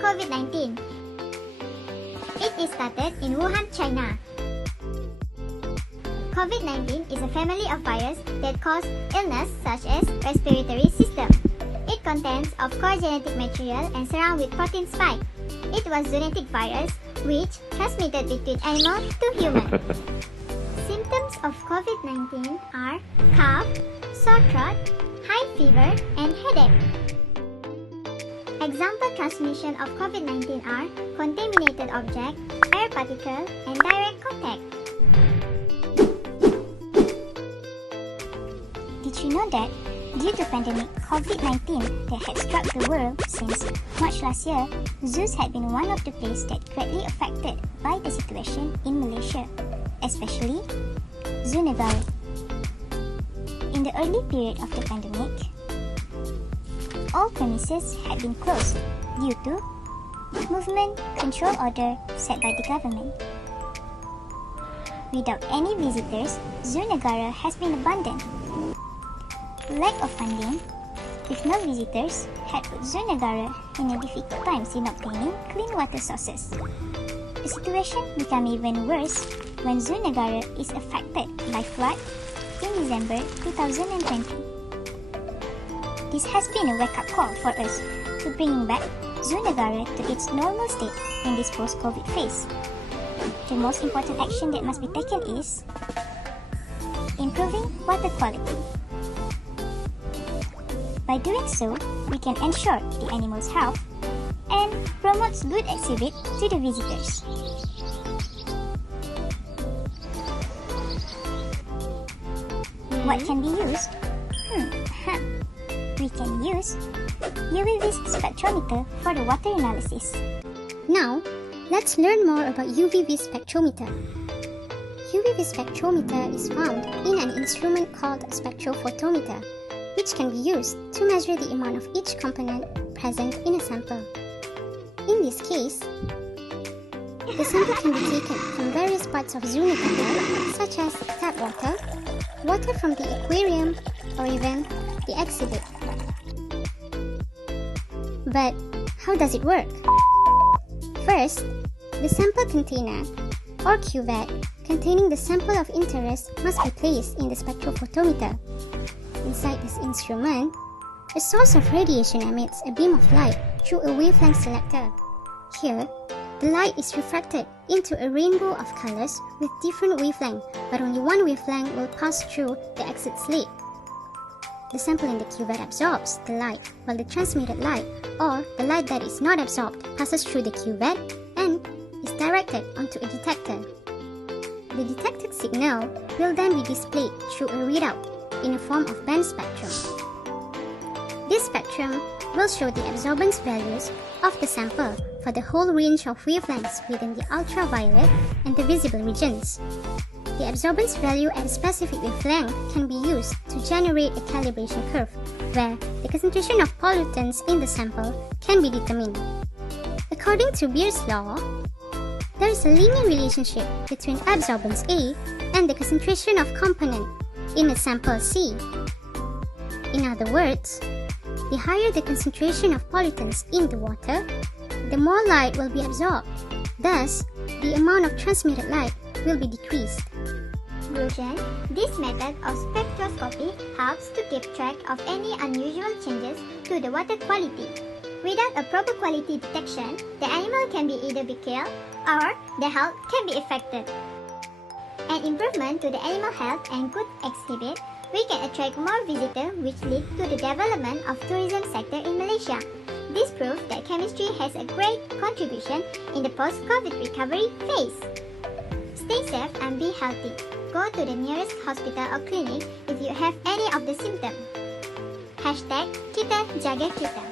COVID-19. It is started in Wuhan, China. COVID-19 is a family of viruses that cause illness such as respiratory system. It contains of core genetic material and surrounded with protein spike. It was zoonotic virus which transmitted between animal to human. Symptoms of COVID-19 are cough, sore throat, high fever, and headache. Example transmission of COVID-19 are contaminated object, air particle, and direct contact. Did you know that due to pandemic COVID-19 that had struck the world since March last year, zoos had been one of the places that greatly affected by the situation in Malaysia, especially Zoo Negara. In the early period of the pandemic, all premises had been closed due to movement control order set by the government. Without any visitors, Zoo Negara has been abandoned. Lack of funding, with no visitors, had put Zoo Negara in a difficult times in obtaining clean water sources. The situation became even worse when Zoo Negara is affected by flood in December 2020. This has been a wake-up call for us to bring back Zoo Negara to its normal state in this post-COVID phase. The most important action that must be taken is improving water quality. By doing so, we can ensure the animals' health and promotes good exhibit to the visitors. What can be used? We can use UV spectrometer for the water analysis. Now, let's learn more about UV spectrometer. UV spectrometer is found in an instrument called a spectrophotometer, which can be used to measure the amount of each component present in a sample. In this case, the sample can be taken from various parts of zoo Negara, such as tap water, water from the aquarium, or even the exhibit. But how does it work? First, the sample container, or cuvette, containing the sample of interest must be placed in the spectrophotometer. Inside this instrument, a source of radiation emits a beam of light through a wavelength selector. Here, the light is refracted into a rainbow of colors with different wavelengths, but only one wavelength will pass through the exit slit. The sample in the cuvette absorbs the light, while the transmitted light, or the light that is not absorbed, passes through the cuvette and is directed onto a detector. The detected signal will then be displayed through a readout in a form of band spectrum. This spectrum will show the absorbance values of the sample for the whole range of wavelengths within the ultraviolet and the visible regions. The absorbance value at a specific wavelength can be used to generate a calibration curve, where the concentration of pollutants in the sample can be determined. According to Beer's law, there is a linear relationship between absorbance A and the concentration of component in a sample C. In other words, the higher the concentration of pollutants in the water, the more light will be absorbed. Thus, the amount of transmitted light will be decreased. Conclusion: this method of spectroscopy helps to keep track of any unusual changes to the water quality. Without a proper quality detection, the animal can be either be killed or the health can be affected. An improvement to the animal health and good exhibit, we can attract more visitors, which lead to the development of tourism sector in Malaysia. This proves that chemistry has a great contribution in the post-COVID recovery phase. Stay safe and be healthy. Go to the nearest hospital or clinic if you have any of the symptoms. #kita jaga kita.